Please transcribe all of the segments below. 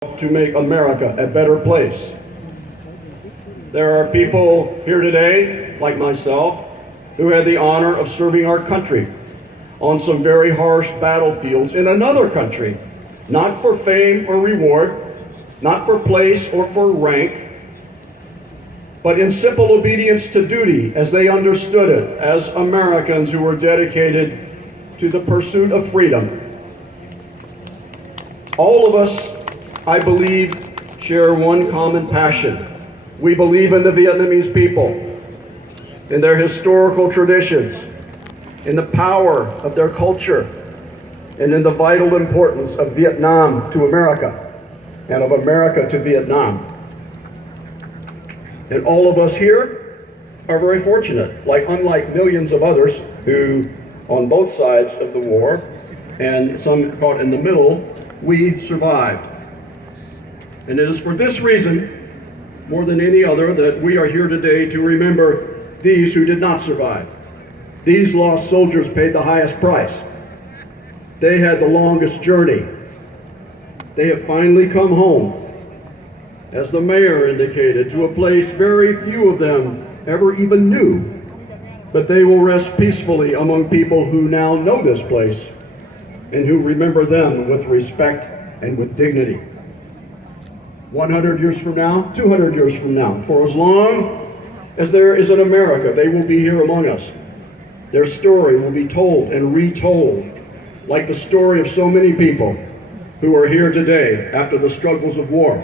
to make America a better place. There are people here today, like myself, who had the honor of serving our country on some very harsh battlefields in another country, not for fame or reward, not for place or for rank, but in simple obedience to duty as they understood it, as Americans who were dedicated to the pursuit of freedom. All of us, I believe, share one common passion. We believe in the Vietnamese people, in their historical traditions, in the power of their culture, and in the vital importance of Vietnam to America and of America to Vietnam. And all of us here are very fortunate, unlike millions of others who, on both sides of the war, and some caught in the middle, we survived. And it is for this reason, more than any other, that we are here today to remember these who did not survive. These lost soldiers paid the highest price. They had the longest journey. They have finally come home, as the mayor indicated, to a place very few of them ever even knew. But they will rest peacefully among people who now know this place and who remember them with respect and with dignity. 100 years from now, 200 years from now, for as long as there is an America, they will be here among us. Their story will be told and retold, like the story of so many people who are here today after the struggles of war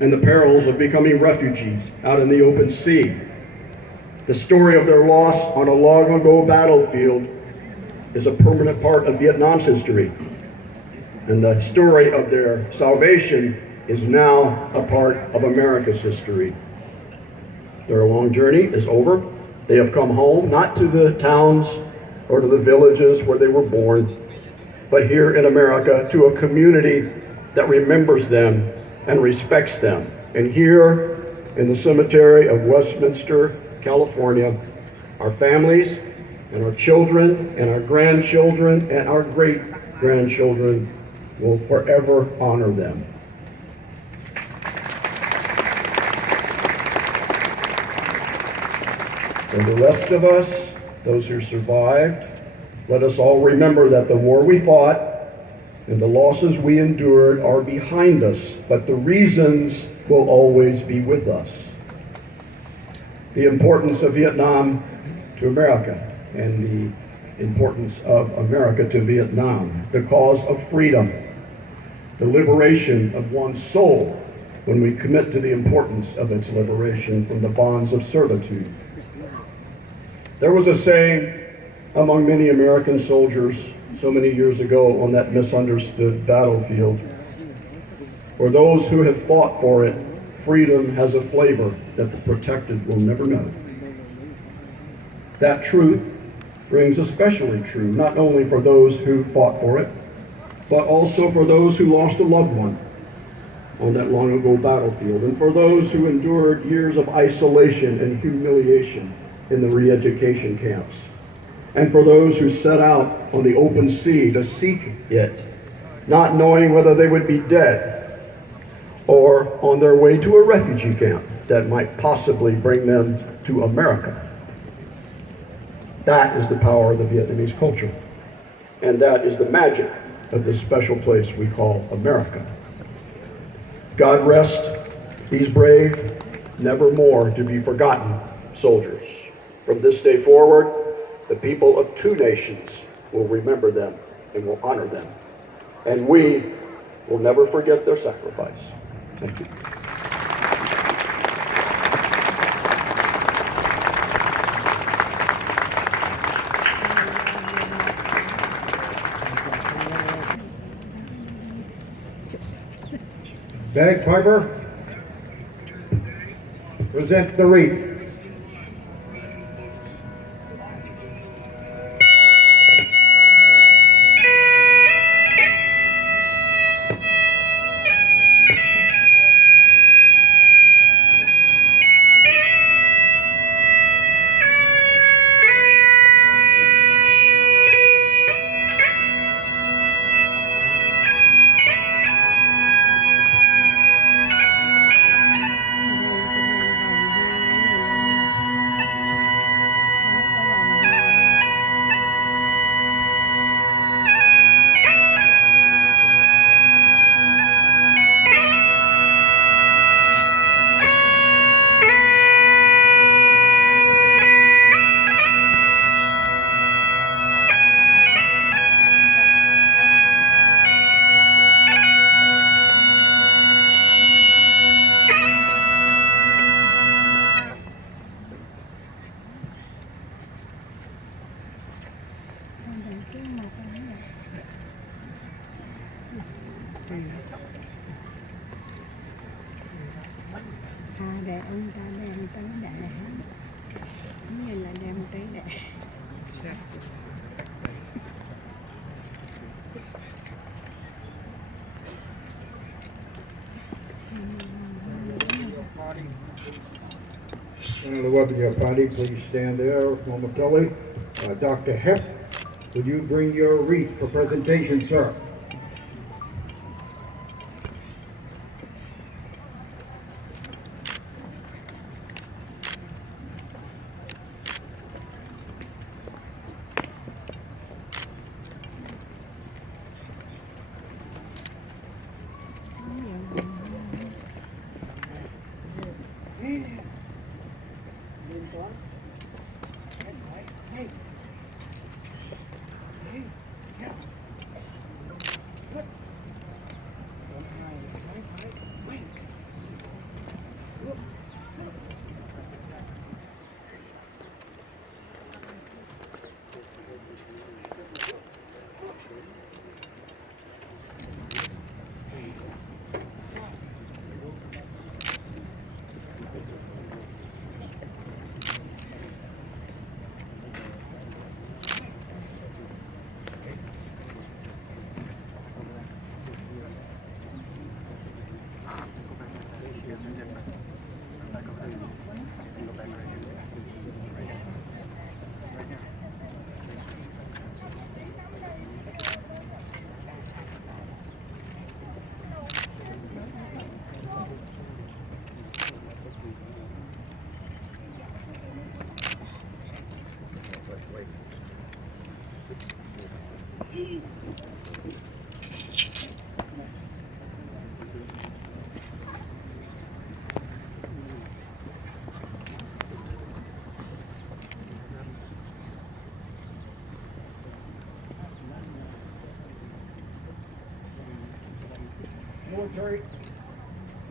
and the perils of becoming refugees out in the open sea. The story of their loss on a long ago battlefield is a permanent part of Vietnam's history. And the story of their salvation is now a part of America's history. Their long journey is over. They have come home, not to the towns or to the villages where they were born, but here in America to a community that remembers them and respects them. And here in the cemetery of Westminster, California, our families and our children and our grandchildren and our great-grandchildren will forever honor them. For the rest of us, those who survived, let us all remember that the war we fought and the losses we endured are behind us, but the reasons will always be with us. The importance of Vietnam to America and the importance of America to Vietnam, the cause of freedom, the liberation of one's soul when we commit to the importance of its liberation from the bonds of servitude. There was a saying among many American soldiers so many years ago on that misunderstood battlefield, for those who have fought for it, freedom has a flavor that the protected will never know. That truth rings especially true, not only for those who fought for it, but also for those who lost a loved one on that long ago battlefield, and for those who endured years of isolation and humiliation in the re-education camps, and for those who set out on the open sea to seek it, not knowing whether they would be dead or on their way to a refugee camp that might possibly bring them to America. That is the power of the Vietnamese culture, and that is the magic of this special place we call America. God rest these brave, never more to be forgotten soldiers. From this day forward, the people of two nations will remember them and will honor them. And we will never forget their sacrifice. Thank you. Bagpiper, present the wreath. thà để ông ta đem tới để giống như là đem tới để Senator Webb and your party, please stand there momentarily. Dr. Hepp, would you bring your wreath for presentation, sir?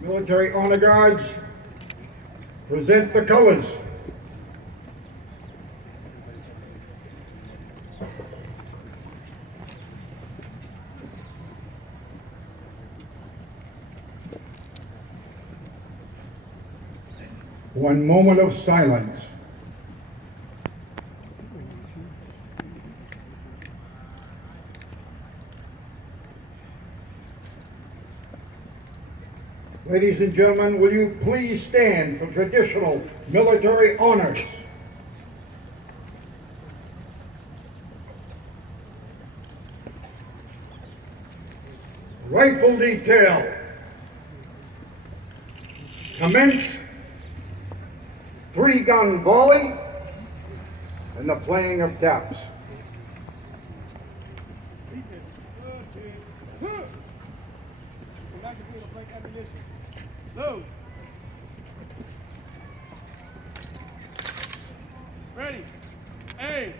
Military honor guards, present the colors. One moment of silence. Ladies and gentlemen, will you please stand for traditional military honors? Rifle detail. Commence. 3-gun volley and the playing of taps. Load. Ready. Aim.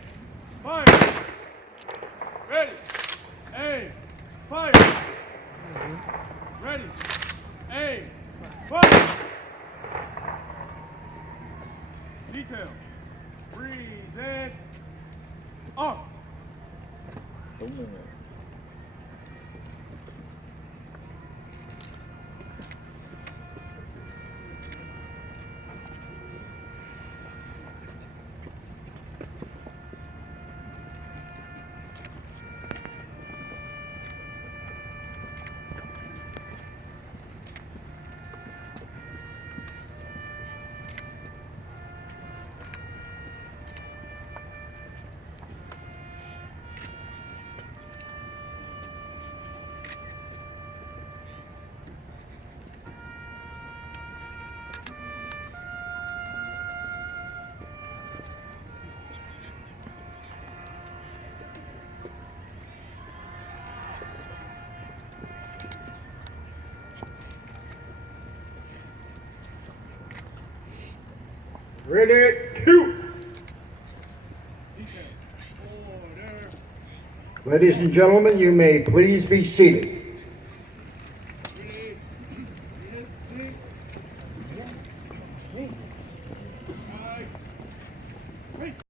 Fire. Ready. Aim. Fire. Ready. Aim. Fire. Detail. Present. Off. Ready, shoot! Ladies and gentlemen, you may please be seated.